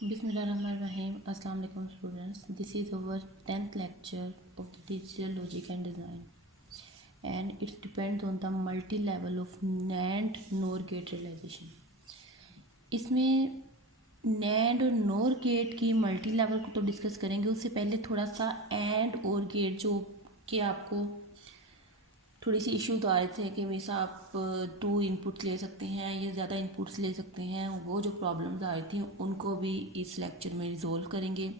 Bismillahirrahmanirrahim. Assalamu alaikum students. This is our 10th lecture of the digital logic and design, and it depends on the multi-level of NAND NOR gate realization. इसमें NAND और NOR gate की multi level को तो discuss करेंगे, उससे पहले थोड़ा सा AND और गेट जो कि आपको थोड़ी सी इश्यूज आ रहे थे कि हमेशा आप 2 इनपुट्स ले सकते हैं या ज़्यादा इनपुट्स ले सकते हैं, वो जो प्रॉब्लम्स आ रही थी उनको भी इस लेक्चर में रिजोल्व करेंगे।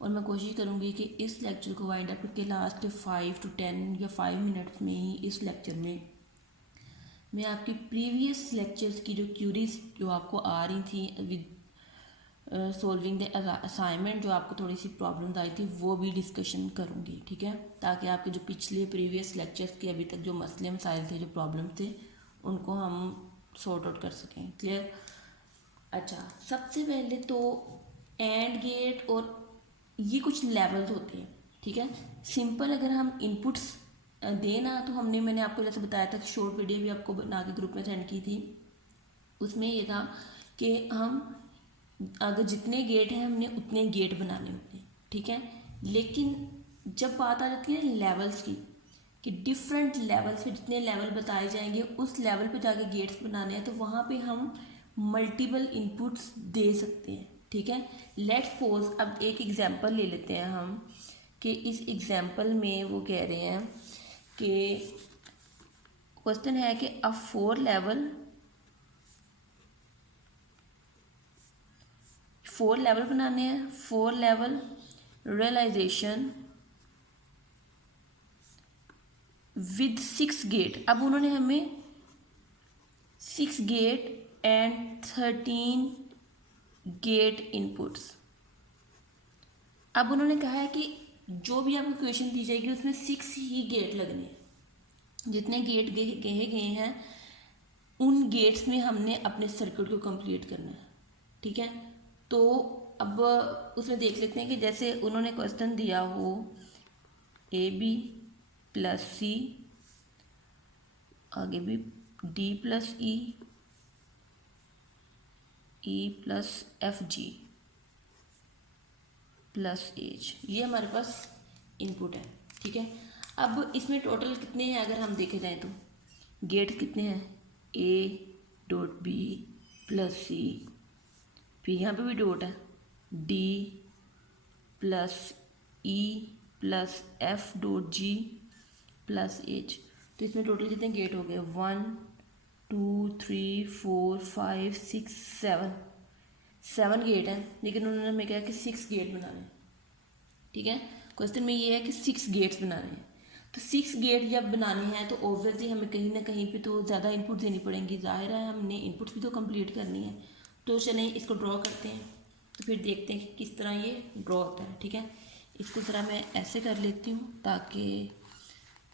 और मैं कोशिश करूँगी कि इस लेक्चर को वाइंड अप के लास्ट 5 to 10 या 5 मिनट्स में ही इस लेक्चर में मैं आपकी प्रीवियस लेक्चर्स की जो क्यूरीज जो आपको आ रही थी विद सॉल्विंग द असाइनमेंट, जो आपको थोड़ी सी प्रॉब्लम्स आई थी, वो भी डिस्कशन करूँगी, ठीक है, ताकि आपके जो पिछले प्रीवियस लेक्चर्स के अभी तक जो मसले मसाइल थे, जो प्रॉब्लम थे, उनको हम सॉर्ट आउट कर सकें। क्लियर? अच्छा, सबसे पहले तो एंड गेट और ये कुछ लेवल्स होते हैं, ठीक है। सिंपल अगर हम इनपुट्स देना, तो मैंने आपको जैसे बताया था, शॉर्ट वीडियो भी आपको बना के ग्रुप में सेंड की थी, उसमें ये था कि हम अगर जितने गेट हैं हमने उतने गेट बनाने होते हैं, ठीक है। लेकिन जब बात आ जाती है लेवल्स की, कि डिफरेंट लेवल्स पे जितने लेवल बताए जाएंगे उस लेवल पे जाके गेट्स बनाने हैं, तो वहाँ पे हम मल्टीपल इनपुट्स दे सकते हैं, ठीक है। लेट्स सपोज अब एक एग्जांपल ले लेते हैं हम, कि इस एग्जांपल में वो कह रहे हैं कि क्वेश्चन है कि अ 4 लेवल बनाने हैं, 4 लेवल रियलाइजेशन विद 6 गेट। अब उन्होंने हमें 6 गेट एंड 13 गेट इनपुट्स। अब उन्होंने कहा है कि जो भी आपको क्वेश्चन दी जाएगी उसमें 6 ही गेट लगने हैं। जितने गेट कहे गए हैं उन गेट्स में हमने अपने सर्किट को कंप्लीट करना है, ठीक है। तो अब उसमें देख लेते हैं कि जैसे उन्होंने क्वेश्चन दिया हो AB प्लस C, आगे भी D plus E plus FG plus H, ये हमारे पास इनपुट है, ठीक है। अब इसमें टोटल कितने हैं अगर हम देखे जाएं तो गेट कितने हैं, A.B प्लस C, फिर यहाँ पे भी डॉट है, D plus E plus F.G plus H। तो इसमें टोटल कितने गेट हो गए, 1 2 3 4 5 6 7 गेट हैं, लेकिन उन्होंने हमें कहा कि 6 गेट बनाने हैं, ठीक है। क्वेश्चन में ये है कि 6 गेट्स बनाने हैं। तो 6 गेट जब बनाने हैं तो ऑब्वियसली हमें कहीं ना कहीं पे तो ज़्यादा इनपुट देनी पड़ेंगी, जाहिर है हमने इनपुट्स भी तो कंप्लीट करनी है। तो चलें इसको ड्रॉ करते हैं, तो फिर देखते हैं कि किस तरह ये ड्रॉ होता है, ठीक है। इसको ज़रा मैं ऐसे कर लेती हूँ ताकि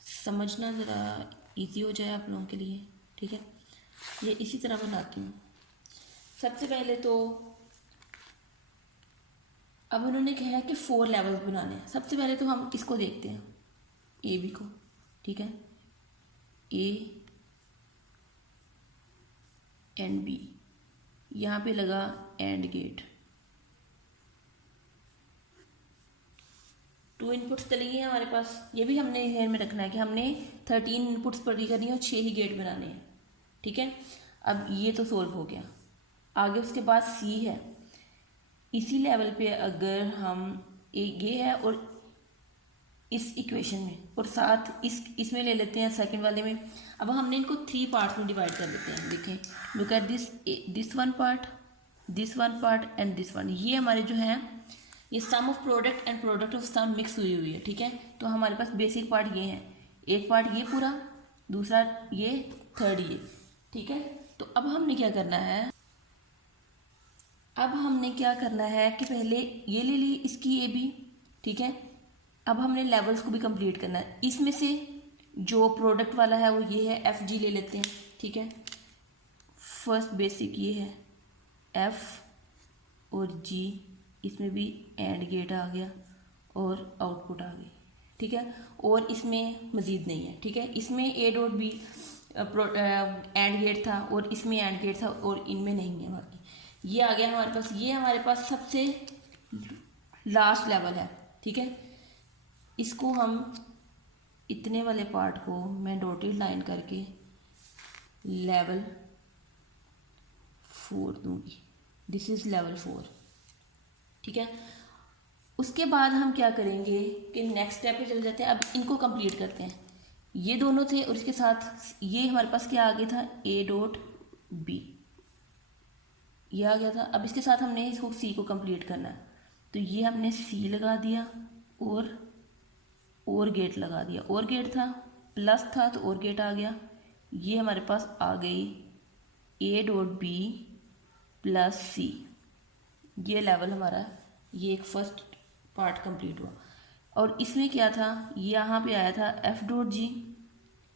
समझना ज़रा इजी हो जाए आप लोगों के लिए, ठीक है। ये इसी तरह बनाती हूँ। सबसे पहले तो अब उन्होंने कहा है कि 4 लेवल्स बनाने हैं। सबसे पहले तो हम इसको देखते हैं AB को, ठीक है, A एंड B, यहाँ पे लगा एंड गेट, 2 इनपुट्स चलेंगे हमारे पास। ये भी हमने ध्यान में रखना है कि हमने 13 इनपुट्स पूरी करनी है और 6 ही गेट बनाने हैं, ठीक है। अब ये तो सोल्व हो गया। आगे उसके बाद C है, इसी लेवल पे अगर हम ये है और इस इक्वेशन में और साथ इसमें ले लेते हैं सेकंड वाले में। अब हमने इनको 3 पार्ट्स में डिवाइड कर लेते हैं। देखें, look at this one part, this one part and this one. ये हमारे जो हैं ये sum of product and product of sum mix हुई हुई है, ठीक है। तो हमारे पास बेसिक पार्ट ये है, एक पार्ट ये पूरा, दूसरा ये, थर्ड ये, ठीक है। तो अब हमने क्या करना है, कि पहले ये ले ली इसकी AB, ठीक है। अब हमने लेवल्स को भी कंप्लीट करना है। इसमें से जो प्रोडक्ट वाला है वो ये है, FG ले लेते हैं, ठीक है। फर्स्ट बेसिक ये है F और G, इसमें भी एंड गेट आ गया और आउटपुट आ गई, ठीक है। और इसमें मज़ीद नहीं है, ठीक है। इसमें A.B एंड गेट था और इसमें एंड गेट था और इनमें नहीं है बाकी। ये आ गया हमारे पास, ये हमारे पास सबसे लास्ट लेवल है, ठीक है। इसको हम इतने वाले पार्ट को मैं डॉटेड लाइन करके लेवल 4 दूंगी, दिस इज़ लेवल 4, ठीक है। उसके बाद हम क्या करेंगे कि नेक्स्ट स्टेप पे चले जाते हैं। अब इनको कंप्लीट करते हैं। ये दोनों थे और इसके साथ ये हमारे पास क्या आ गया था, ए डॉट बी, ये आ गया था। अब इसके साथ हमने इसको सी को कंप्लीट करना है, तो ये हमने सी लगा दिया और गेट लगा दिया। और गेट था, प्लस था तो और गेट आ गया। ये हमारे पास आ गई ए डॉट बी प्लस सी, ये लेवल हमारा, ये एक फर्स्ट पार्ट कंप्लीट हुआ। और इसमें क्या था, यहाँ पे आया था एफ डॉट जी,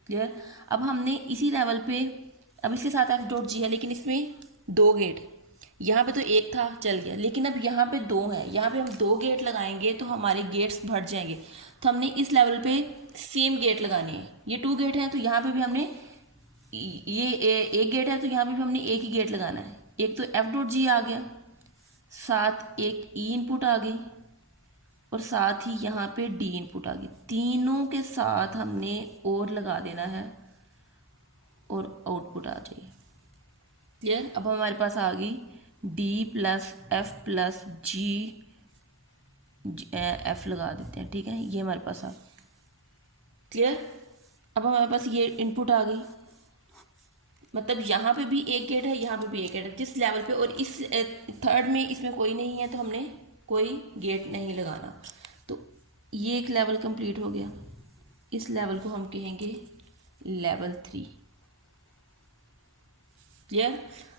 क्लियर। अब हमने इसी लेवल पे, अब इसके साथ एफ डॉट जी है लेकिन इसमें 2 गेट, यहाँ पे तो एक था चल गया, लेकिन अब यहाँ पे 2 है, यहाँ पे हम 2 गेट लगाएंगे तो हमारे गेट्स बढ़ जाएंगे। तो हमने इस लेवल पे सेम गेट लगाने हैं। ये 2 गेट हैं तो यहाँ पे भी हमने ये एक गेट है तो यहाँ पे भी हमने एक ही गेट लगाना है। एक तो एफ डॉट जी आ गया, साथ एक ई इनपुट आ गई और साथ ही यहाँ पे डी इनपुट आ गई। तीनों के साथ हमने और लगा देना है और आउटपुट आ जाएगी, क्लियर। अब हमारे पास आ गई डी प्लस जी, एफ लगा देते हैं, ठीक है। ये हमारे पास आ, क्लियर। अब हमारे पास ये इनपुट आ गई, मतलब यहाँ पे भी एक गेट है, यहाँ पे भी एक गेट है जिस लेवल पे, और इस थर्ड में इसमें कोई नहीं है तो हमने कोई गेट नहीं लगाना। तो ये एक लेवल कंप्लीट हो गया। इस लेवल को हम कहेंगे लेवल 3, क्लियर।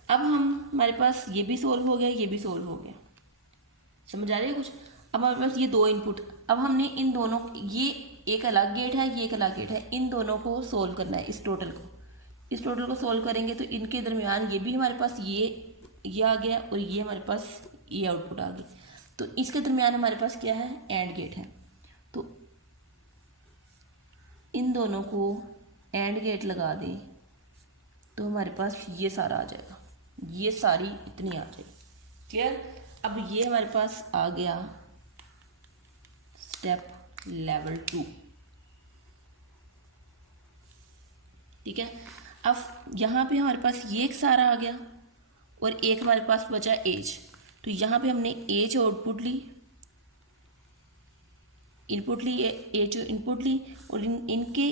अब हमारे पास ये भी सोल्व हो गया, ये भी सोल्व हो गया, समझ आ रही है कुछ। अब हमारे पास ये 2 इनपुट, अब हमने इन दोनों, ये एक अलग गेट है, ये एक अलग गेट है, इन दोनों को सोल्व करना है। इस टोटल को सोल्व करेंगे तो इनके दरमियान ये भी हमारे पास ये आ गया और ये हमारे पास ये आउटपुट आ गई। तो इसके दरमियान हमारे पास क्या है, एंड गेट है। तो इन दोनों को एंड गेट लगा दें तो हमारे पास ये सारा आ जाएगा, ये सारी इतनी आ जाएगी, क्लियर। अब ये हमारे पास आ गया स्टेप लेवल 2, ठीक है। अब यहाँ पे हमारे पास ये एक सारा आ गया और एक हमारे पास बचा एज। तो यहाँ पे हमने एज आउटपुट ली, इनपुट ली, एज इनपुट ली, और इनके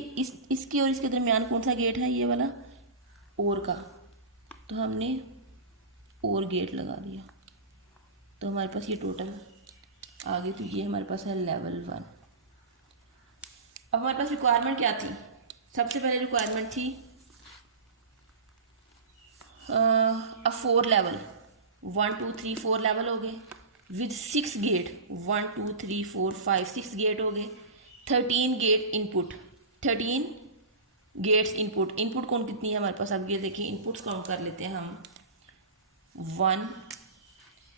इसके और इसके दरमियान कौन सा गेट है, ये वाला और का, तो हमने और गेट लगा दिया। तो हमारे पास ये टोटल आ गई। तो ये हमारे पास है लेवल 1। अब हमारे पास रिक्वायरमेंट क्या थी, सबसे पहले रिक्वायरमेंट थी अब 4 लेवल, 1 2 3 4 लेवल हो गए विद 6 गेट, 1 2 3 4 5 6 गेट हो गए। 13 gate input, 13 gates input. Input कौन कितनी है हमारे पास, अब ये देखिए इनपुट्स काउंट कर लेते हैं हम। 1,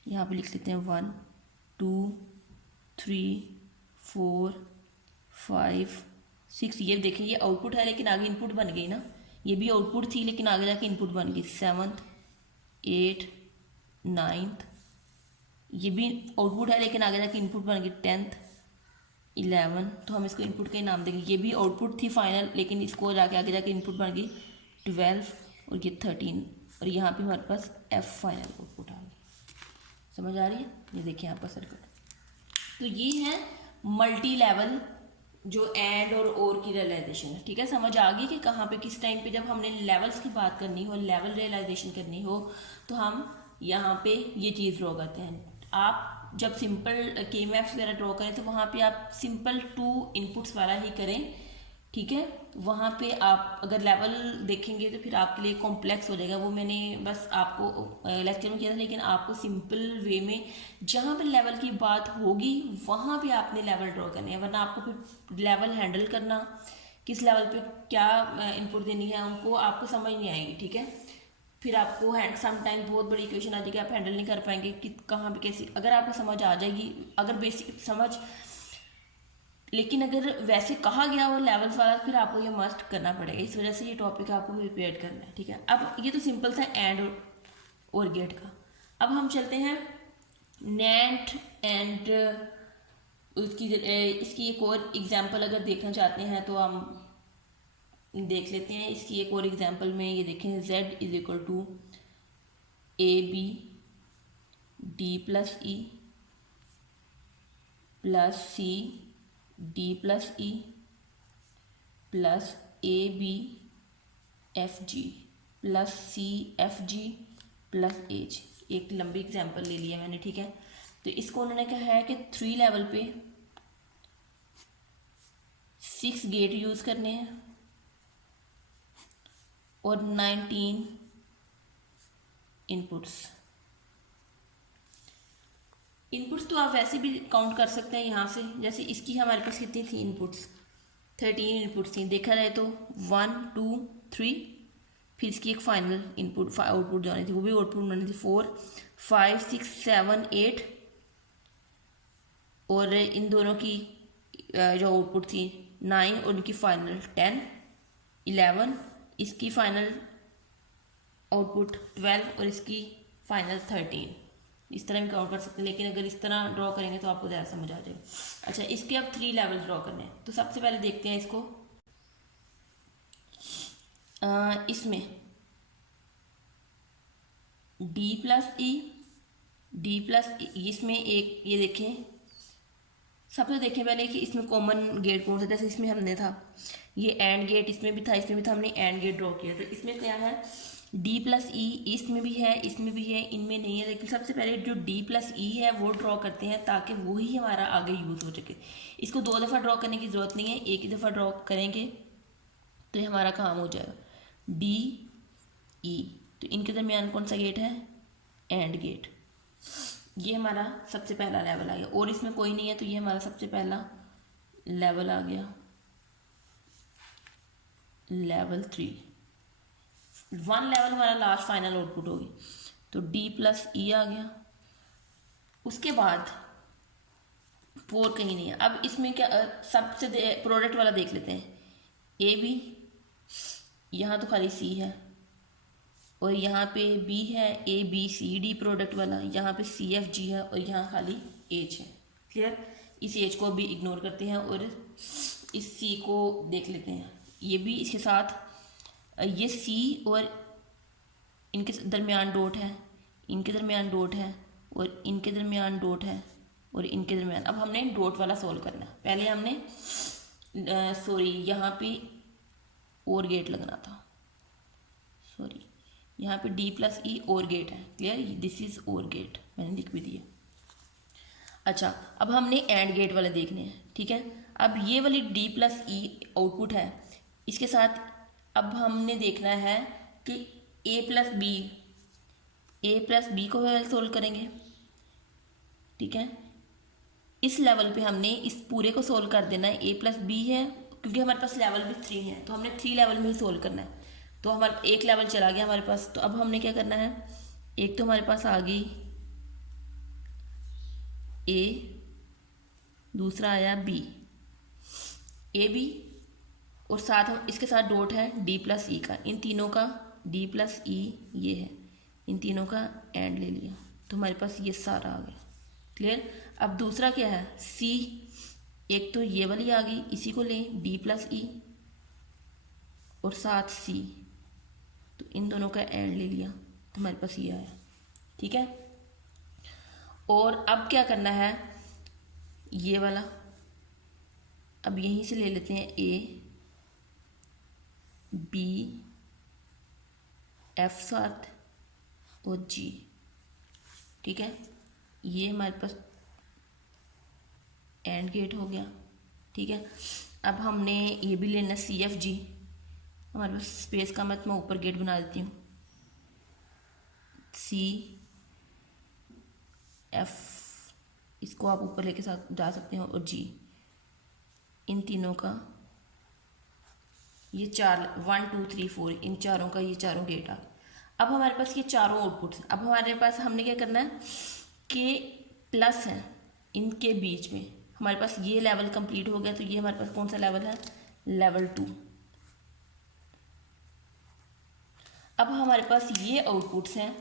यहाँ पे लिख लेते हैं 1 2 3 4 5 6। ये देखें ये आउटपुट है लेकिन आगे इनपुट बन गई ना, ये भी आउटपुट थी लेकिन आगे जाके इनपुट बन गई। 7 8 9, ये भी आउटपुट है लेकिन आगे जाके इनपुट बन गई। 10 11, तो हम इसको इनपुट का ही नाम देंगे। ये भी आउटपुट थी फाइनल लेकिन इसको जाके आगे जाके इनपुट बन गई 12 और ये 13, और यहाँ पे हमारे पास एफ फाइनल आउटपुट आ गई। समझ आ रही है, ये देखिए यहाँ पर सर्किट। तो ये है मल्टी लेवल जो एंड और की रियलाइजेशन है, ठीक है। समझ आ गई कि कहाँ पे किस टाइम पे जब हमने लेवल्स की बात करनी हो, लेवल रियलाइजेशन करनी हो, तो हम यहाँ पे ये चीज़ ड्रॉ करते हैं। आप जब सिंपल के मैप्स वगैरह ड्रॉ करें तो वहाँ पे आप सिंपल 2 इनपुट्स वाला ही करें, ठीक है। वहाँ पे आप अगर लेवल देखेंगे तो फिर आपके लिए कॉम्प्लेक्स हो जाएगा। वो मैंने बस आपको लेक्चर में किया था, लेकिन आपको सिंपल वे में जहाँ पे लेवल की बात होगी वहाँ पे आपने लेवल ड्रॉ करने हैं, वरना आपको फिर लेवल हैंडल करना, किस लेवल पे क्या इनपुट देनी है उनको आपको समझ नहीं आएगी, ठीक है। फिर आपको समटाइम बहुत बड़ी इक्वेशन आ जाएगी, आप हैंडल नहीं कर पाएंगे कि कहाँ पे कैसी। अगर आपको समझ आ जाएगी, अगर बेसिक समझ, लेकिन अगर वैसे कहा गया वो लेवल्स वाला, फिर आपको ये मस्ट करना पड़ेगा। इस वजह से ये टॉपिक आपको प्रिपेयर करना है, ठीक है। अब ये तो सिंपल था एंड और गेट का। अब हम चलते हैं NAND एंड इसकी एक और एग्जांपल अगर देखना चाहते हैं तो हम देख लेते हैं। इसकी एक और एग्जांपल में ये देखें, Z is equal to AB D plus E plus C D plus E plus AB FG plus C FG plus H। एक लंबी एग्जांपल ले लिया मैंने, ठीक है। तो इसको उन्होंने कहा है कि 3 लेवल पे 6 गेट यूज़ करने हैं और 19 इनपुट्स। इनपुट्स तो आप वैसे भी काउंट कर सकते हैं यहाँ से, जैसे इसकी हमारे पास कितनी थी इनपुट्स, 13 इनपुट्स थी। देखा जाए तो 1 2 3, फिर इसकी एक फाइनल इनपुट आउटपुट जो आनी थी वो भी आउटपुट बनानी थी 4 5 6 7 8, और इन दोनों की जो आउटपुट थी 9 और इनकी फाइनल 10 11, इसकी फाइनल आउटपुट 12 और इसकी फाइनल 13। इस तरह भी काउंट कर सकते हैं, लेकिन अगर इस तरह ड्रॉ करेंगे तो आपको ज़्यादा समझ आ जाएगा। अच्छा, इसके अब 3 लेवल ड्रॉ करने हैं। तो सबसे पहले देखते हैं इसको, इसमें D प्लस ई, इसमें एक ये देखें, सबसे देखें पहले कि इसमें कॉमन गेट कौन सा। जैसे इसमें हमने था ये एंड गेट, इसमें भी था, इसमें भी था, हमने एंड गेट ड्रॉ किया। तो इसमें क्या है, D प्लस ई, इसमें भी है, इसमें भी है, इनमें नहीं है। लेकिन सबसे पहले जो D प्लस ई है वो ड्रॉ करते हैं ताकि वही हमारा आगे यूज़ हो सके। इसको 2 दफ़ा ड्रॉ करने की ज़रूरत नहीं है, एक ही दफ़ा ड्रॉ करेंगे तो ये हमारा काम हो जाएगा। D E, तो इनके दरमियान कौन सा गेट है, एंड गेट। ये हमारा सबसे पहला लेवल आ गया, और इसमें कोई नहीं है तो ये हमारा सबसे पहला लेवल आ गया, लेवल 3। 1 लेवल हमारा लास्ट फाइनल आउटपुट होगी। तो D प्लस ई आ गया। उसके बाद 4 कहीं नहीं है। अब इसमें क्या, सबसे प्रोडक्ट वाला देख लेते हैं। AB, यहाँ तो खाली C है, और यहाँ पे B है, ABCD प्रोडक्ट वाला, यहाँ पे CFG है, और यहाँ खाली H है। क्लियर। इस H को भी इग्नोर करते हैं और इस C को देख लेते हैं। ये भी इसके साथ, ये C और इनके दरमियान डॉट है, इनके दरमियान डॉट है, और इनके दरमियान डॉट है, और इनके दरमियान। अब हमने डॉट वाला सोल्व करना है। पहले हमने यहाँ पे और गेट लगना था, यहाँ पे D प्लस ई और गेट है। क्लियर, दिस इज और गेट, मैंने लिख भी दिया। अच्छा, अब हमने एंड गेट वाले देखने हैं, ठीक है। अब ये वाली D प्लस ई आउटपुट है, इसके साथ अब हमने देखना है कि A प्लस बी को सोल्व करेंगे, ठीक है। इस लेवल पे हमने इस पूरे को सोल्व कर देना है। A प्लस बी है, क्योंकि हमारे पास लेवल भी 3 है तो हमने 3 लेवल में ही सोल्व करना है। तो हमारा एक लेवल चला गया हमारे पास। तो अब हमने क्या करना है, एक तो हमारे पास आ गई A, दूसरा आया B, AB, और साथ हम इसके साथ डॉट है D प्लस ई का। इन तीनों का D प्लस ई ये है, इन तीनों का एंड ले लिया, तो हमारे पास ये सारा आ गया। क्लियर। अब दूसरा क्या है, C, एक तो ये वाली आ गई, इसी को लें D प्लस ई और साथ C, तो इन दोनों का एंड ले लिया, तो हमारे पास ये आया, ठीक है। और अब क्या करना है, ये वाला अब यहीं से ले लेते हैं A, B, F साथ और G, ठीक है। ये हमारे पास एंड गेट हो गया, ठीक है। अब हमने ये भी लेना CFG, हमारे पास स्पेस का मत, मैं ऊपर गेट बना देती हूँ, C F, इसको आप ऊपर लेके साथ जा सकते हो, और G, इन तीनों का ये 4 1 2 3 4, इन चारों का ये चारों गेट आ। अब हमारे पास ये चारों आउटपुट। अब हमारे पास हमने क्या करना है कि प्लस है इनके बीच में, हमारे पास ये लेवल कंप्लीट हो गया। तो ये हमारे पास कौन सा लेवल है, लेवल 2। अब हमारे पास ये आउटपुट्स हैं,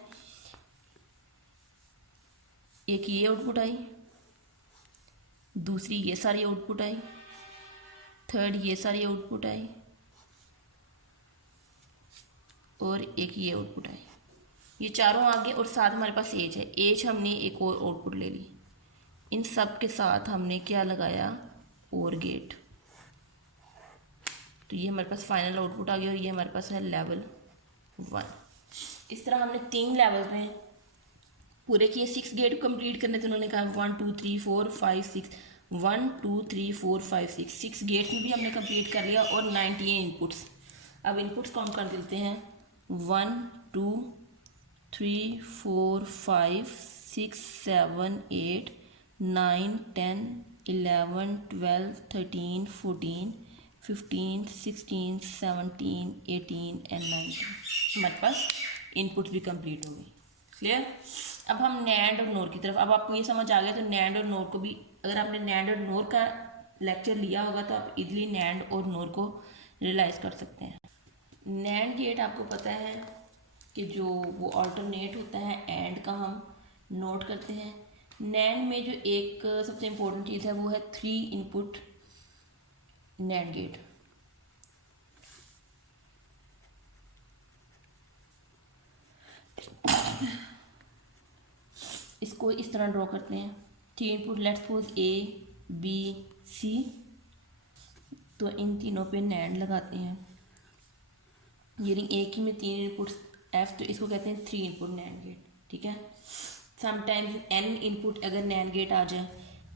एक ये आउटपुट आई, दूसरी ये सारी आउटपुट आई, थर्ड ये सारी आउटपुट आई, और एक ये आउटपुट आई। ये चारों आ गए और साथ हमारे पास एज है। एज हमने एक और आउटपुट ले ली। इन सब के साथ हमने क्या लगाया, और गेट। तो ये हमारे पास फाइनल आउटपुट आ गया और ये हमारे पास है लेवल 1। इस तरह हमने 3 लेवल में पूरे किए। 6 गेट कंप्लीट करने थे, उन्होंने कहा 1 2 3 4 5 6, 1 2 3 4 5 6, 6 गेट में भी हमने कंप्लीट कर लिया और 98 इनपुट्स। अब इनपुट्स काउंट कर देते हैं, 1 2 3 4 5 6 7 8 9 10 11 12 13 14 15 16 17 18 एंड 19। हमारे पास इनपुट भी कंप्लीट हो गई। क्लियर। अब हम नैंड और नोर की तरफ। अब आपको ये समझ आ गया तो नैंड और नोर को भी, अगर आपने नैंड और नोर का लेक्चर लिया होगा तो आप इजीली नैंड और नोर को रियलाइज़ कर सकते हैं। नैंड गेट आपको पता है कि जो वो ऑल्टरनेट होता है एंड का, हम नोट करते हैं। नैंड में जो एक सबसे इम्पोर्टेंट चीज़ है वो है 3 इनपुट नैंड गेट। इसको इस तरह ड्रॉ करते हैं। 3 input, let's suppose A B C, तो इन तीनों पे नैंड लगाते हैं। यानी एक ही में 3 इनपुट एफ, तो इसको कहते हैं 3 इनपुट नैंड गेट। ठीक है। समटाइम्स n इनपुट अगर नैंड गेट आ जाए,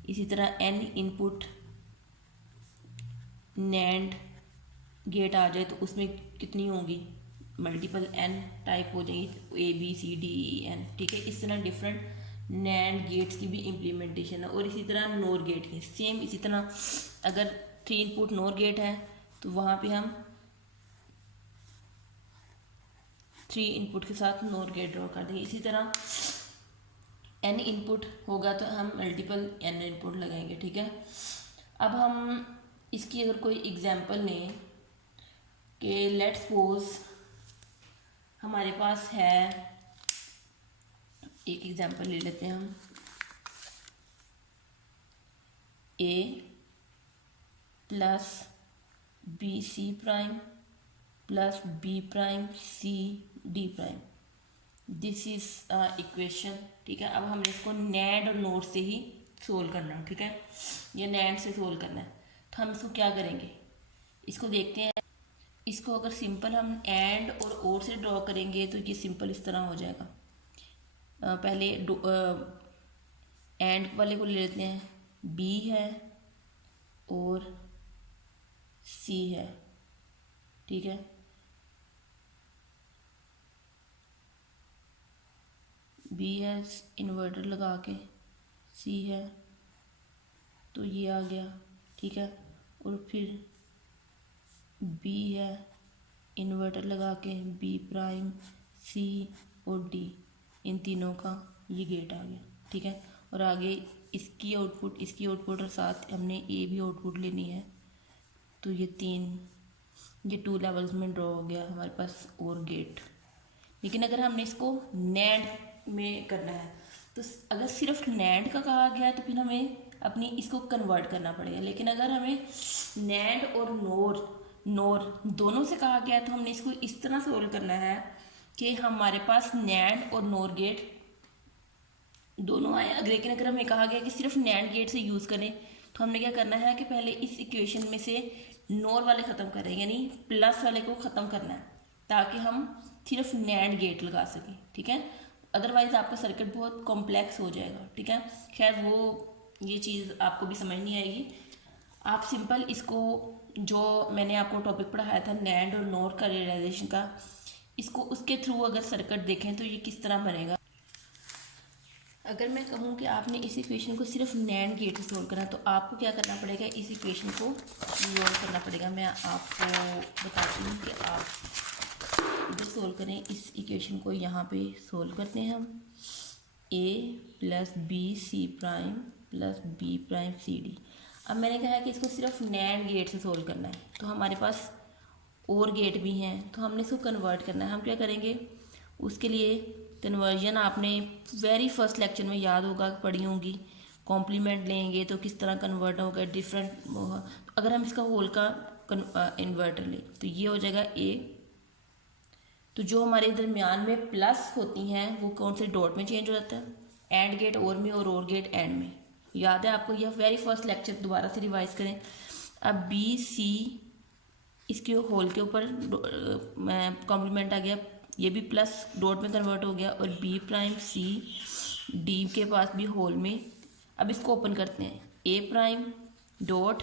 इसी तरह n इनपुट नैंड गेट आ जाए तो उसमें कितनी होंगी, मल्टीपल n टाइप हो जाएगी, A B C D E N. ठीक है। इस तरह डिफरेंट नैंड गेट्स की भी इम्प्लीमेंटेशन है। और इसी तरह नोर गेट की सेम इसी तरह, अगर 3 इनपुट नोर गेट है तो वहाँ पे हम 3 इनपुट के साथ नोर गेट ड्रॉ कर देंगे। इसी तरह n इनपुट होगा तो हम मल्टीपल n इनपुट लगाएंगे। ठीक है। अब हम इसकी अगर कोई एग्जांपल लें कि लेट्स सपोज हमारे पास है, एक एग्जांपल ले लेते हैं हम, a plus B C prime plus B prime C D prime, this is equation. ठीक है। अब हमने इसको नैंड और नोर से ही सोल्व करना है। ठीक है। ये नैंड से सोल्व करना है तो हम इसको क्या करेंगे, इसको देखते हैं। इसको अगर सिंपल हम एंड और से ड्रॉ करेंगे तो ये सिंपल इस तरह हो जाएगा। पहले एंड वाले को ले लेते हैं, बी है और सी है। ठीक है। बी है, इन्वर्टर लगा के, सी है तो ये आ गया। ठीक है। और फिर बी है, इन्वर्टर लगा के, बी प्राइम सी और डी, इन तीनों का ये गेट आ गया। ठीक है। और आगे इसकी आउटपुट और साथ हमने ए भी आउटपुट लेनी है, तो ये 2 लेवल्स में ड्रॉ हो गया हमारे पास और गेट। लेकिन अगर हमने इसको नैंड में करना है तो अगर सिर्फ नैंड का कहा गया है तो फिर हमें अपनी इसको कन्वर्ट करना पड़ेगा। लेकिन अगर हमें नैंड और नोर दोनों से कहा गया है तो हमने इसको इस तरह सोल्व करना है कि हमारे पास नैंड और नोर गेट दोनों आए। लेकिन अगर हमें कहा गया कि सिर्फ नैंड गेट से यूज़ करें तो हमने क्या करना है कि पहले इस इक्वेशन में से नोर वाले ख़त्म करें, यानी प्लस वाले को ख़त्म करना है ताकि हम सिर्फ नैंड गेट लगा सकें। ठीक है। अदरवाइज़ आपका सर्किट बहुत कॉम्प्लेक्स हो जाएगा। ठीक है। खैर वो ये चीज़ आपको भी समझ नहीं आएगी। आप सिंपल इसको, जो मैंने आपको टॉपिक पढ़ाया था नैंड और नोर का रियलाइजेशन का, इसको उसके थ्रू अगर सर्किट देखें तो ये किस तरह बनेगा। अगर मैं कहूँ कि आपने इस इक्वेशन को सिर्फ नैंड गेट से सोल्व करना तो आपको क्या करना पड़ेगा, इस इक्वेशन को रिजॉल्व करना पड़ेगा। मैं आपको बताती हूँ कि आप इधर सोल्व करें। इस इक्वेशन को यहाँ पे सोल्व करते हैं हम, a plus B C prime plus B prime C D. अब मैंने कहा है कि इसको सिर्फ नैंड गेट से सोल्व करना है, तो हमारे पास और गेट भी हैं तो हमने इसको कन्वर्ट करना है। हम क्या करेंगे, उसके लिए कन्वर्जन आपने वेरी फर्स्ट लेक्चर में याद होगा, पढ़ी होंगी। कॉम्प्लीमेंट लेंगे तो किस तरह कन्वर्ट होगा, डिफरेंट होगा। तो अगर हम इसका होल का इन्वर्टर लें तो ये हो जाएगा ए। तो जो हमारे दरमियान में प्लस होती हैं वो कौन से डॉट में चेंज हो जाता है, एंड गेट और में और गेट एंड में। याद है आपको, यह वेरी फर्स्ट लेक्चर दोबारा से रिवाइज करें। अब बी सी इसके होल के ऊपर कॉम्प्लीमेंट आ गया, ये भी प्लस डॉट में कन्वर्ट हो गया, और बी प्राइम सी डी के पास भी होल में। अब इसको ओपन करते हैं, ए प्राइम डॉट,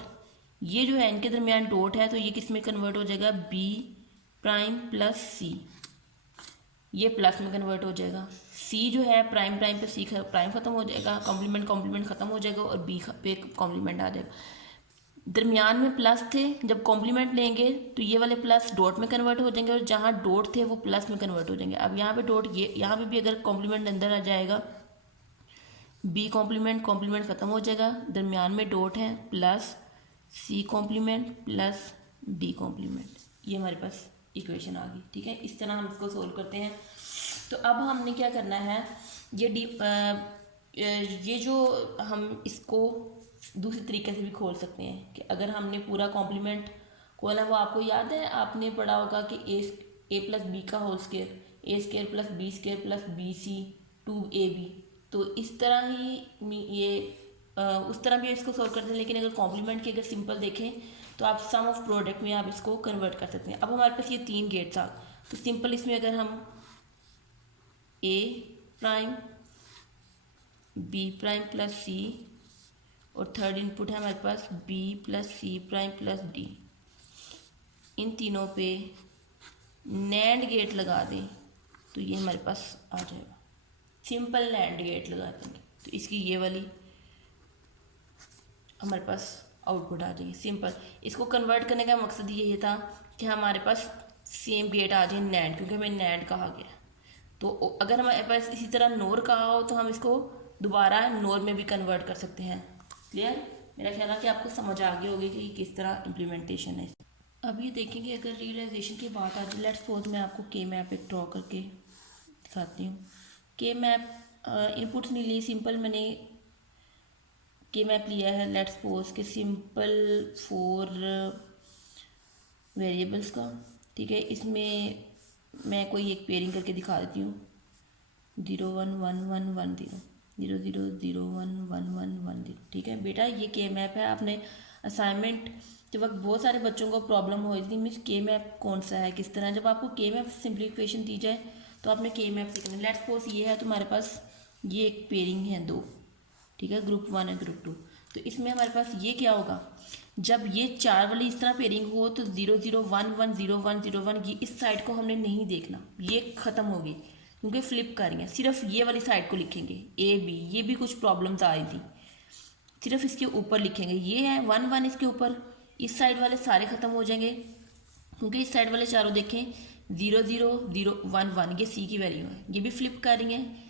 ये जो है इनके दरमियान डॉट है तो ये किस में कन्वर्ट हो जाएगा, बी प्राइम प्लस सी, ये प्लस में कन्वर्ट हो जाएगा। सी जो है प्राइम प्राइम पे सी प्राइम खत्म हो जाएगा, कॉम्प्लीमेंट कॉम्प्लीमेंट खत्म हो जाएगा, और बी पे कॉम्प्लीमेंट आ जाएगा। दरमियान में प्लस थे, जब कॉम्प्लीमेंट लेंगे तो ये वाले प्लस डॉट में कन्वर्ट हो जाएंगे, और जहाँ डॉट थे वो प्लस में कन्वर्ट हो जाएंगे। अब यहाँ पे डॉट, ये यहाँ पे भी अगर कॉम्प्लीमेंट अंदर आ जाएगा, बी कॉम्प्लीमेंट कॉम्प्लीमेंट ख़त्म हो जाएगा, दरमियान में डॉट है, plus C complement plus D complement, ये हमारे पास इक्वेशन आ गई। ठीक है, इस तरह हम इसको सोल्व करते हैं। तो अब हमने क्या करना है, ये जो हम इसको दूसरे तरीके से भी खोल सकते हैं कि अगर हमने पूरा कॉम्प्लीमेंट खोला, वो आपको याद है, आपने पढ़ा होगा कि ए प्लस बी का whole square, A square plus B square plus B C two A B. तो इस तरह ही ये उस तरह भी इसको सोल्व करते हैं, लेकिन अगर कॉम्प्लीमेंट की अगर सिंपल देखें तो आप सम ऑफ प्रोडक्ट में आप इसको कन्वर्ट कर सकते हैं। अब हमारे पास ये तीन गेट्स आ, तो सिंपल इसमें अगर हम ए प्राइम बी प्राइम प्लस सी और थर्ड इनपुट है हमारे पास बी प्लस सी प्राइम प्लस डी, इन तीनों पे नैंड गेट लगा दें तो ये हमारे पास आ जाएगा। सिंपल नैंड गेट लगा देंगे तो इसकी ये वाली हमारे पास आउटपुट आ जाएगी सिंपल। इसको कन्वर्ट करने का मकसद ये था कि हमारे पास सेम गेट आ जाए नैंड, क्योंकि हमें नैंड कहा गया। तो अगर हमारे पास इसी तरह नोर कहा हो तो हम इसको दोबारा नोर में भी कन्वर्ट कर सकते हैं। क्लियर? मेरा ख्याल है कि आपको समझ आ गई होगी कि किस तरह इम्प्लीमेंटेशन है। अब ये देखेंगे, अगर रियलाइजेशन की बात आ जाए, लेट्स सपोज मैं आपको के मैप एक ड्रॉ करके दिखाती हूँ। के मैप इनपुट्स नहीं लिए, सिंपल मैंने के मैप लिया है, लेट्स सपोज के सिंपल 4 वेरिएबल्स का। ठीक है, इसमें मैं कोई एक पेयरिंग करके दिखा देती हूँ, 0 1 1 1 1 0 0 0 0 1 1 1 1 0। ठीक है बेटा, ये के मैप है। आपने असाइनमेंट के वक्त बहुत सारे बच्चों को प्रॉब्लम हो थी, मिस के मैप कौन सा है, किस तरह। जब आपको के मैप सिंप्लीफिकेशन दी जाए तो आपने के मैप सीखना। लेट्स सपोज ये है तुम्हारे पास, ये एक पेयरिंग है 2, ठीक है, ग्रुप 1 है ग्रुप 2। तो इसमें हमारे पास ये क्या होगा, जब ये 4 वाली इस तरह पेयरिंग हो तो 0 0 1 1 0 1 0 1, ये इस साइड को हमने नहीं देखना, ये ख़त्म होगी क्योंकि फ्लिप कर रही हैं। सिर्फ ये वाली साइड को लिखेंगे ए बी, ये भी कुछ प्रॉब्लम्स आ रही थी, सिर्फ इसके ऊपर लिखेंगे। ये है 1 1 इसके ऊपर, इस साइड वाले सारे ख़त्म हो जाएंगे क्योंकि इस साइड वाले चारों देखें 0 0 0 1 1, ये सी की वैल्यू है, ये भी फ्लिप कर रही हैं।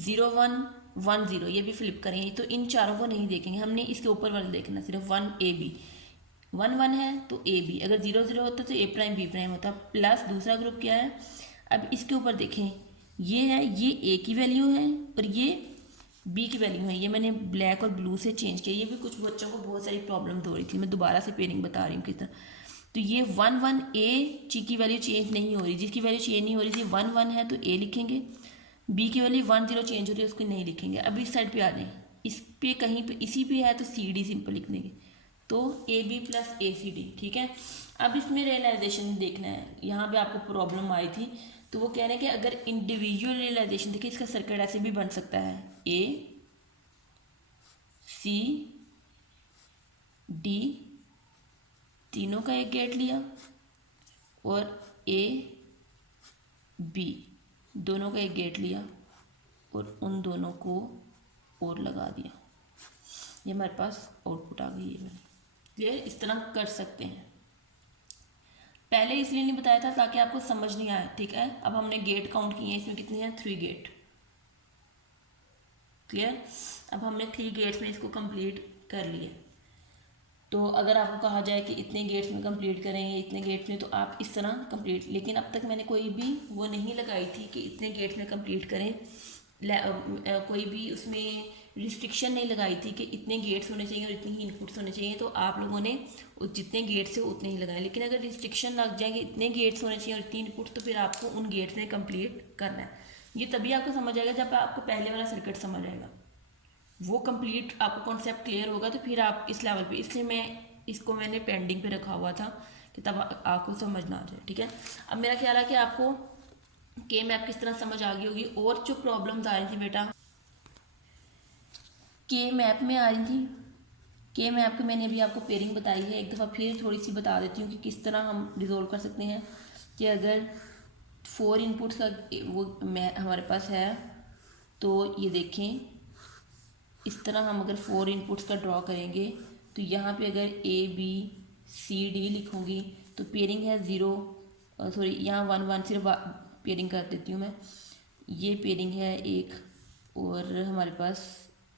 0 1 1 0, ये भी फ्लिप करेंगे। तो इन चारों को नहीं देखेंगे, हमने इसके ऊपर वाले देखना, सिर्फ 1 ए बी, 1 1 है तो ए बी, अगर 0 0 होता तो ए प्राइम बी प्राइम होता। प्लस दूसरा ग्रुप क्या है, अब इसके ऊपर देखें, ये है, ये ए की वैल्यू है और ये बी की वैल्यू है। ये मैंने ब्लैक और ब्लू से चेंज किया, ये भी कुछ बच्चों को बहुत सारी प्रॉब्लम हो रही थी, मैं दोबारा से पेयरिंग बता रही हूँ किस तरह। तो ये 1 1 ए ची की वैल्यू चेंज नहीं हो रही, जिसकी वैल्यू चेंज नहीं हो रही थी 1 1 है तो ए लिखेंगे, बी की वैल्यू 1 0 चेंज हो रही है उसको नहीं लिखेंगे। अब इस साइड पे आ जाए, इस पे कहीं पे इसी पे है तो सी डी सिंपल लिख देंगे, तो A B plus A C D. ठीक है, अब इसमें रियलाइजेशन देखना है, यहाँ पे आपको प्रॉब्लम आई थी तो वो कह रहे हैं कि अगर इंडिविजुअल रियलाइजेशन देखिए, इसका सर्किट ऐसे भी बन सकता है, ए सी डी तीनों का एक गेट लिया और ए बी दोनों का एक गेट लिया और उन दोनों को और लगा दिया, ये हमारे पास आउटपुट आ गई है। क्लियर? इस तरह कर सकते हैं। पहले इसलिए नहीं बताया था ताकि आपको समझ नहीं आए। ठीक है, अब हमने गेट काउंट किए हैं, इसमें कितने हैं, 3 गेट। क्लियर? अब हमने 3 गेट्स में इसको कंप्लीट कर लिए। तो अगर आपको कहा जाए कि इतने गेट्स में कंप्लीट करें या इतने गेट्स में, तो आप इस तरह कंप्लीट, लेकिन अब तक मैंने कोई भी वो नहीं लगाई थी कि इतने गेट्स में कंप्लीट करें, कोई भी उसमें रिस्ट्रिक्शन नहीं लगाई थी कि इतने गेट्स होने चाहिए और इतनी ही इनपुट्स होने चाहिए। तो आप लोगों ने जितने गेट्स है उतने ही लगाए, लेकिन अगर रिस्ट्रिक्शन लग जाए कि इतने गेट्स होने चाहिए और इतनी इनपुट्स, तो फिर आपको उन गेट्स में कंप्लीट करना है। ये तभी आपको समझ आएगा जब आपको पहले वाला सर्किट समझ आएगा, वो कंप्लीट आपको कॉन्सेप्ट क्लियर होगा, तो फिर आप इस लेवल पे, इसलिए मैंने पेंडिंग पे रखा हुआ था कि तब आपको समझ ना आ जाए। ठीक है, अब मेरा ख्याल है कि आपको के मैप किस तरह समझ आ गई होगी। और जो प्रॉब्लम्स आ रही थी बेटा के मैप में आ रही थी, के मैप की मैंने अभी आपको पेयरिंग बताई है, एक दफ़ा फिर थोड़ी सी बता देती हूँ कि किस तरह हम रिजोल्व कर सकते हैं। कि अगर 4 इनपुट्स का वो हमारे पास है, तो ये देखें इस तरह हम अगर 4 इनपुट्स का ड्रॉ करेंगे, तो यहाँ पे अगर ABCD लिखूँगी तो पेयरिंग है 0, सॉरी यहाँ 1 1 सिर्फ पेयरिंग कर देती हूँ मैं, ये पेयरिंग है 1, और हमारे पास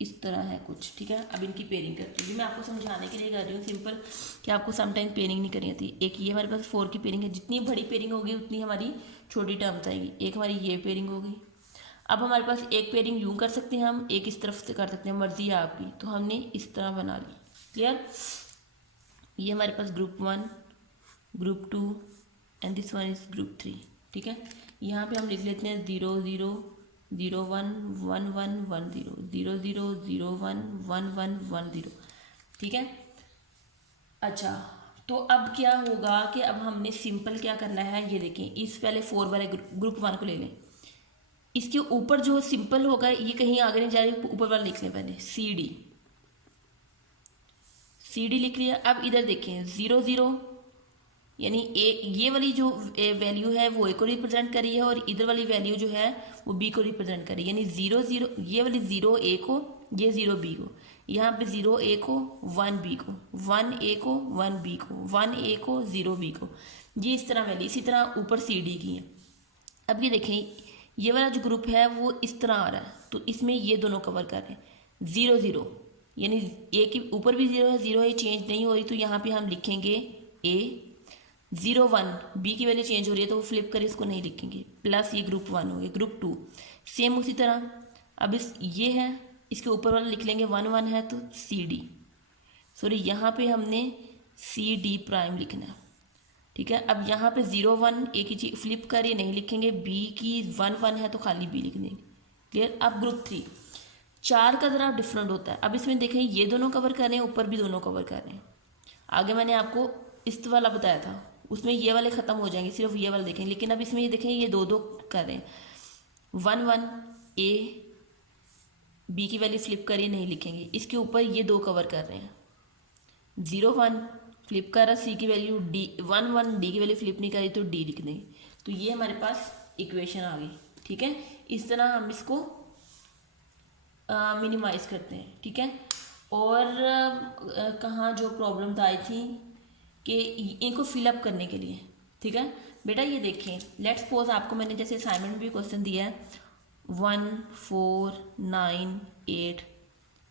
इस तरह है कुछ। ठीक है, अब इनकी पेयरिंग करती हूँ, मैं आपको समझाने के लिए कर रही हूँ सिंपल, कि आपको समटाइम पेयरिंग नहीं करनी आती। एक ये हमारे पास 4 की पेयरिंग है, जितनी बड़ी पेयरिंग होगी उतनी हमारी छोटी टर्म्स आएगी। एक हमारी ये पेयरिंग होगी। अब हमारे पास एक पेयरिंग यूँ कर सकते हैं हम, एक इस तरफ से कर सकते हैं, मर्जी है आपकी। तो हमने इस तरह बना ली। क्लियर, ये हमारे पास group 1, group 2 and this one is group 3। ठीक है, यहाँ पे हम लिख लेते हैं 0 0 0 1 1 1 1 0 0 0 0 1 1 1 1 0। ठीक है, अच्छा तो अब क्या होगा कि अब हमने सिंपल क्या करना है, ये देखें, इस पहले 4 वाले ग्रुप 1 को ले लें। इसके ऊपर जो सिंपल होगा ये कहीं आगे नहीं जा रही, ऊपर वाला लिख लें पहले, सी डी लिख लिया। अब इधर देखें 0 0, यानी ये वाली जो वैल्यू है वो ए को रिप्रेजेंट कर रही है, और इधर वाली वैल्यू जो है वो बी को रिप्रेजेंट कर रही है। यानी 0 0, ये वाली 0 ए को, ये 0 बी को, यहाँ पे 0 ए को 1 बी को, 1 ए को 1 बी को, 1 ए को 0 बी को, ये इस तरह वैल्यू, इसी तरह ऊपर सी डी की है। अब ये देखें, ये वाला जो ग्रुप है वो इस तरह आ रहा है, तो इसमें ये दोनों कवर कर रहे हैं। 0 0, यानी ए के ऊपर भी 0 है, 0 है, चेंज नहीं हो रही, तो यहाँ पे हम लिखेंगे ए। 0 1, बी की वैल्यू चेंज हो रही है तो वो फ्लिप कर इसको नहीं लिखेंगे, प्लस ये ग्रुप 1 हो गया। ग्रुप 2 सेम उसी तरह, अब इस ये है, इसके ऊपर वाला लिख लेंगे 1 1 है तो सी डी, सॉरी यहाँ पे हमने सी डी प्राइम लिखना है। ठीक है, अब यहाँ पे 0 1 एक ही चीज फ्लिप कर ये नहीं लिखेंगे, बी की 1 1 है तो खाली बी लिख देंगे। क्लियर, अब ग्रुप 3 4 का ज़रा डिफरेंट होता है। अब इसमें देखें ये दोनों कवर कर रहे हैं, ऊपर भी दोनों कवर कर रहे हैं। आगे मैंने आपको इस वाला बताया था, उसमें ये वाले ख़त्म हो जाएंगे, सिर्फ ये वाले देखें, लेकिन अब इसमें ये देखें ये 2 2 कर रहे हैं। 1 1 ए, बी की वैल्यू फ्लिप करिए नहीं लिखेंगे, इसके ऊपर ये 2 कवर कर रहे हैं। 0 1 फ्लिप कर रहा, सी की वैल्यू डी, 1 1 डी की वैल्यू फ्लिप नहीं करी तो डी लिख देंगे। तो ये हमारे पास इक्वेशन आ गई। ठीक है, इस तरह हम इसको मिनिमाइज करते हैं। ठीक है, और कहाँ जो प्रॉब्लम्स आई थी कि इनको फिलअप करने के लिए। ठीक है बेटा, ये देखें, लेट्स सपोज आपको मैंने जैसे असाइनमेंट में भी क्वेश्चन दिया है 1 4 9 8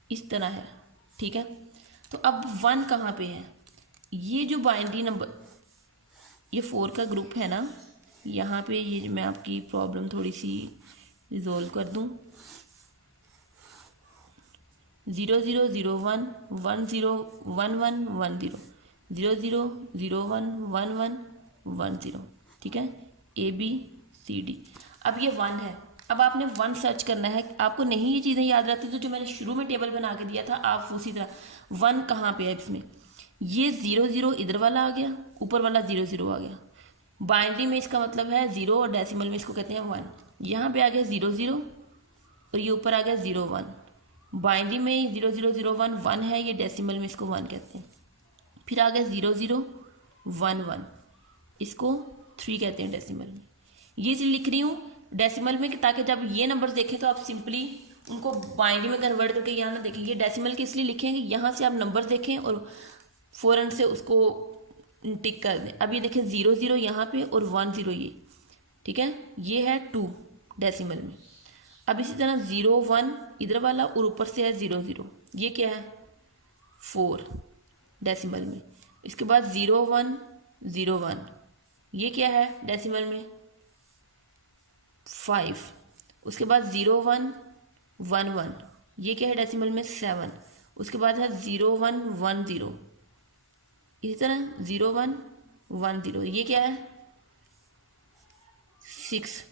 इस तरह है। ठीक है, तो अब 1 कहाँ पे है, ये जो बाइनरी नंबर, ये 4 का ग्रुप है ना, यहाँ पे ये मैं आपकी प्रॉब्लम थोड़ी सी रिजोल्व कर दूँ। 0 0 0 1 1 0 1 1 1 0 0 0 0 1 1 1 1 0। ठीक है, ABCD। अब ये 1 है, अब आपने 1 सर्च करना है। आपको नहीं ये चीज़ें याद रहती तो जो मैंने शुरू में टेबल बना के दिया था आप उसी तरह 1 कहाँ पे है इसमें, ये 0 0 इधर वाला आ गया, ऊपर वाला 0 0 आ गया। बाइनरी में इसका मतलब है 0 और डेसिमल में इसको कहते हैं 1। यहाँ पे आ गया 0 0 और ये ऊपर आ गया 0 1। बाइनरी में 0 0 0 1 1 है, ये डेसिमल में इसको 1 कहते हैं। फिर आ गया 0 0 1 1, इसको 3 कहते हैं डेसिमल में। ये चीज़ लिख रही हूँ डेसिमल में ताकि जब ये नंबर देखें तो आप सिंपली उनको बाइनरी में कन्वर्ट करके यहाँ ना देखें। ये डेसिमल के इसलिए लिखेंगे, यहाँ से आप नंबर देखें और फ़ौरन से उसको टिक कर दें। अब ये देखें 0 0 यहाँ पे और 1 0 ये। ठीक है, ये है 2 डेसिमल में। अब इसी तरह 0 1 इधर वाला और ऊपर से है 0 0, ये क्या है 4। डेसिमल में। इसके बाद 0101, ये क्या है डेसिमल में? 5। उसके बाद 0111, ये क्या है डेसिमल में? 7। उसके बाद है 0110, इसी तरह 0110, ये क्या है? 6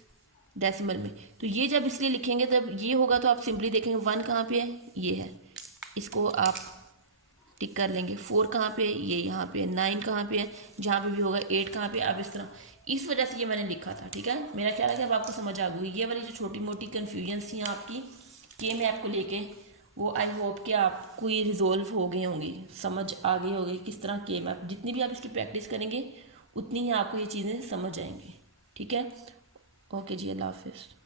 डेसिमल में। तो ये जब इसलिए लिखेंगे तब ये होगा तो आप सिंपली देखेंगे 1 कहाँ पे है, ये है, इसको आप टिक कर लेंगे। 4 कहाँ पे है, ये यहाँ पे है। 9 कहाँ पे है, जहाँ पे भी होगा। 8 कहाँ पे, आप इस तरह, इस वजह से ये मैंने लिखा था। ठीक है, मेरा ख्याल है कि अब आपको समझ आ गई। ये वाली जो छोटी मोटी कन्फ्यूजन थी आपकी के मैप को लेके, वो आई होप कि आपको ये रिजोल्व हो गई होंगी, समझ आ गई होगी किस तरह के मैप। जितनी भी आप इसकी प्रैक्टिस करेंगे उतनी ही आपको ये चीज़ें समझ आएंगी। ठीक है, ओके जी, अल्लाह हाफिज़।